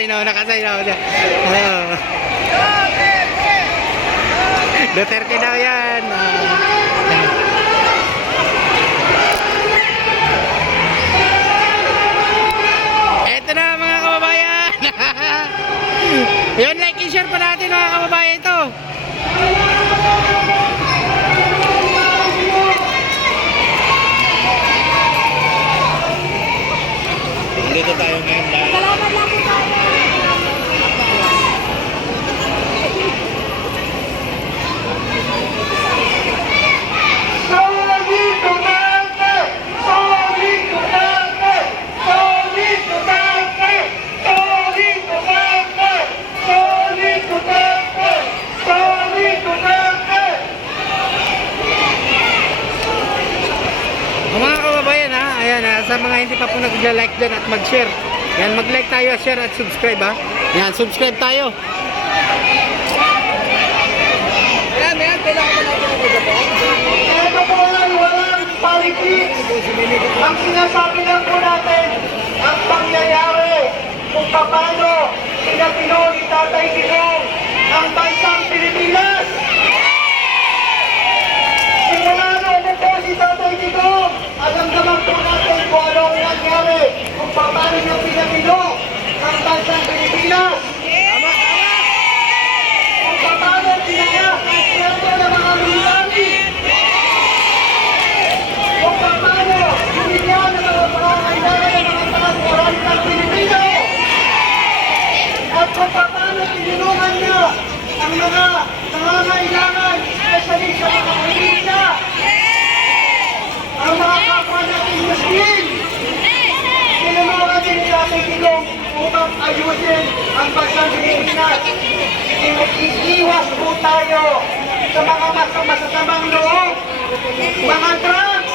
Nakasign out. Duterte daw yan. Eto na mga kababayan. Yun, like and share pa natin mga kababayan ito. Dito tayo ngayon dahil salamat lang po tayo. Sa mga hindi pa po nag-like dyan at mag-share, yan, mag-like tayo, share at subscribe ha. Yan, subscribe tayo. Yan, kailangan ko natin ito po lang, walang politics. Ang sinasabi lang po natin, ang pangyayari kung paano pinapino ni Tatay Digong ang bansang Pilipinas. Simula noon po si Tatay Digong, alam naman po natin kung ano ang nangyari, kung paano niya pinapino ang bansang Pilipinas. Kung paano pinaya ang sweldo ng mga military. Kung paano binigyan ng mga pangangailangan ng mga taas-oran ng Pilipino. At kung paano tinulungan niya ang mga nangangailangan, especially sa mga Pilipina. Ang mga kapwa natin Muslim, sinulungan din ni Tatay Digong upang ayusin ang bansang Pilipinas. Iiwas po tayo sa mga masasamang loob, mga drugs.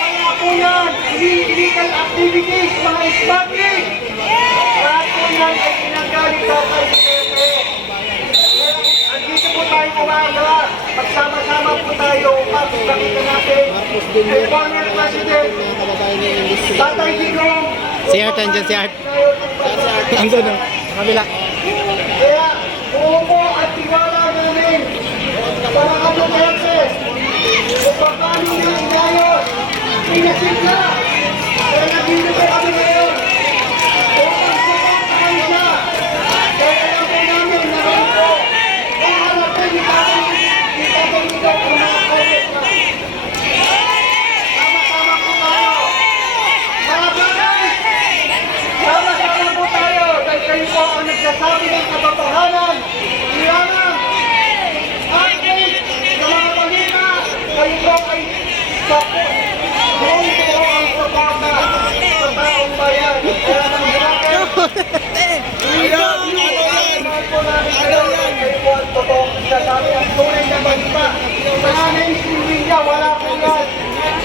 Wala po yan, illegal activities, mga smuggling. Lahat po yan ay pinanggaling Tatay Digong. Andito po tayo umaga, magsama-sama po tayo upang pakita natin kay former President Tatay Digong. Si Art, andyan si Art. Andyan o, kabila. Kaya buo po at tiwala namin sa mga Duterte kung paano niya inayos, pinasigla. Kaya nandito po kami ngayon upang sumaktahan siya. Kaya alam po namin na rin po haharapin ni Tatay Digong ang mga COVID na. Sama-sama po tayo. Mga bagay, sama-sama po tayo dahil kayo po ang nagsasabi ng katotohanan. Ilangan atin sa mga balita, kayo po ay buong po ang suporta sa taong bayan. Kaya nang hirapan, mahal po namin kayo dahil kayo po ang totoong nagsasabi ang tunay na balita. Mga mainstream media, wala po yan.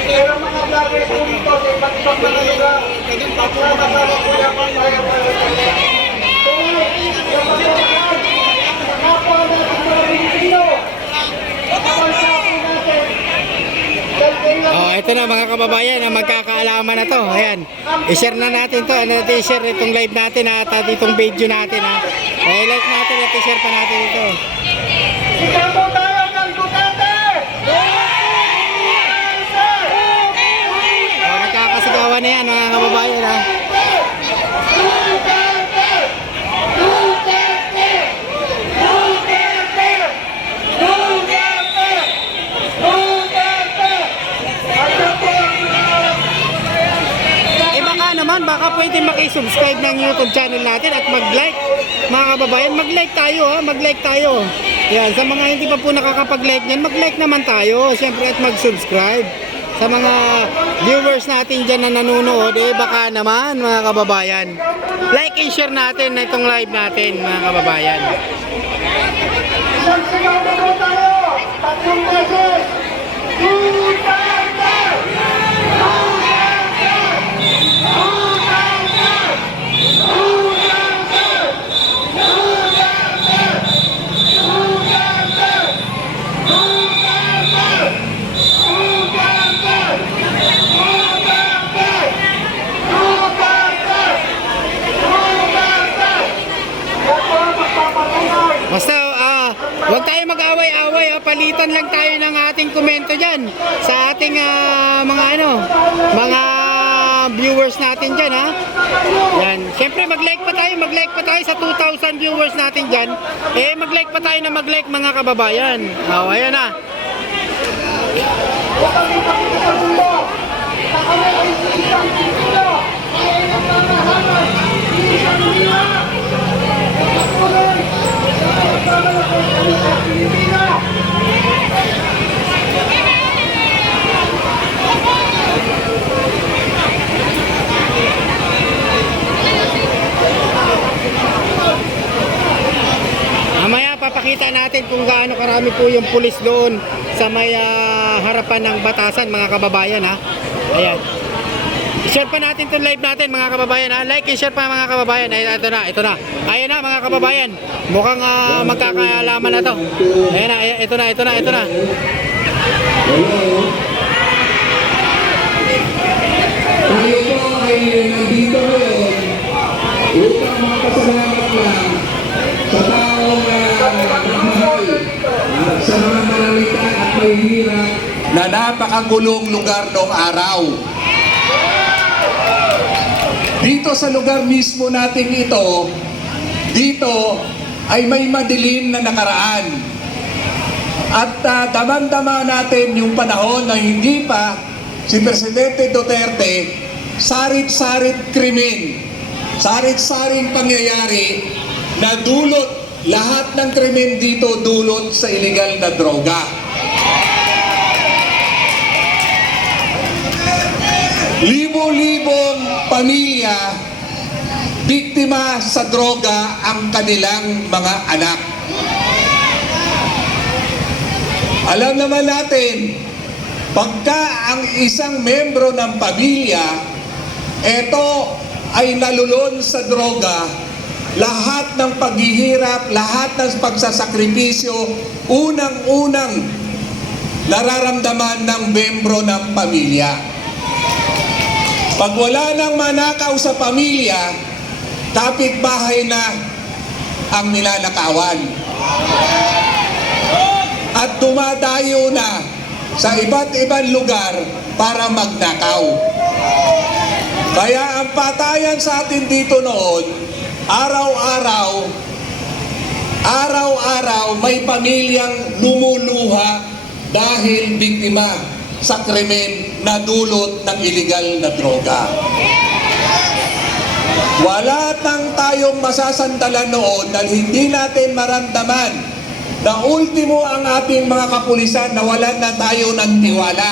Pero mga vlogger po dito sa iba't ibang mga lugar, pagsama-sama po yan ang tayo-tayo. Oh, ito na mga kababayan, magkakaalaman na to. Ayan. I-share na natin to. I-share itong live natin at itong video natin ha. I-like natin at i-share pa natin ito. Sigamo tayo ng Duterte! Oh, nagkakasigawan na yan mga kababayan ha. Baka pwede maki-subscribe ng YouTube channel natin at mag-like mga kababayan, mag-like tayo ha, mag-like tayo. Yan, sa mga hindi pa po nakakapag-like niyan, mag-like naman tayo, siyempre at mag-subscribe. Sa mga viewers natin dyan na nanonood, baka naman mga kababayan, like and share natin na itong live natin mga kababayan. Isang sigaw na po tayo, 3 beses. papalitan lang tayo ng ating komento dyan sa ating mga viewers natin dyan, ha. Yan. Siyempre, mag-like pa tayo sa 2,000 viewers natin dyan. Mag-like pa tayo na mag-like, mga kababayan. Ayan na. Huwag kami pakita sa mundo. Na kami ay isang Pilipino. Ay nagmamahalan. Isang Pilipino. Patuloy. Nagmamahalan kami sa Pilipino. Mamaya papakita natin kung gaano karami po yung pulis doon sa may harapan ng batasan, mga kababayan, ha. Ayan. I-share pa natin itong live natin, mga kababayan, ha. Like and share pa, mga kababayan. Ay, ito na. Ayan na, mga kababayan. Mukhang magkakaalaman na to. Ayan na, ito na. Tayo po ay nandito ngayon upang makapasalamat lang sa taong nagmamahal at sa mga malalitan at mahihirap na napakagulong lugar noong araw. Dito sa lugar mismo natin ito, dito ay may madilim na nakaraan. At daman-dama natin yung panahon na hindi pa si Presidente Duterte sarit-sarit krimen, sarit-saring pangyayari na dulot, lahat ng krimen dito dulot sa illegal na droga. Libo-libong pamilya biktima sa droga ang kanilang mga anak. Alam naman natin, pagka ang isang membro ng pamilya, ito ay nalulon sa droga, lahat ng paghihirap, lahat ng pagsasakripisyo, unang-unang nararamdaman ng membro ng pamilya. Pag wala nang manakaw sa pamilya, kapitbahay na ang nilalakawan. At dumadayo na sa iba't ibang lugar para magnakaw. Kaya ang patayan sa atin dito noon, araw-araw may pamilyang lumuluha dahil biktima sa krimen na dulot ng illegal na droga. Wala nang tayong masasandalan noon dahil hindi natin maramdaman na ultimo ang ating mga kapulisan na wala na tayo ng tiwala.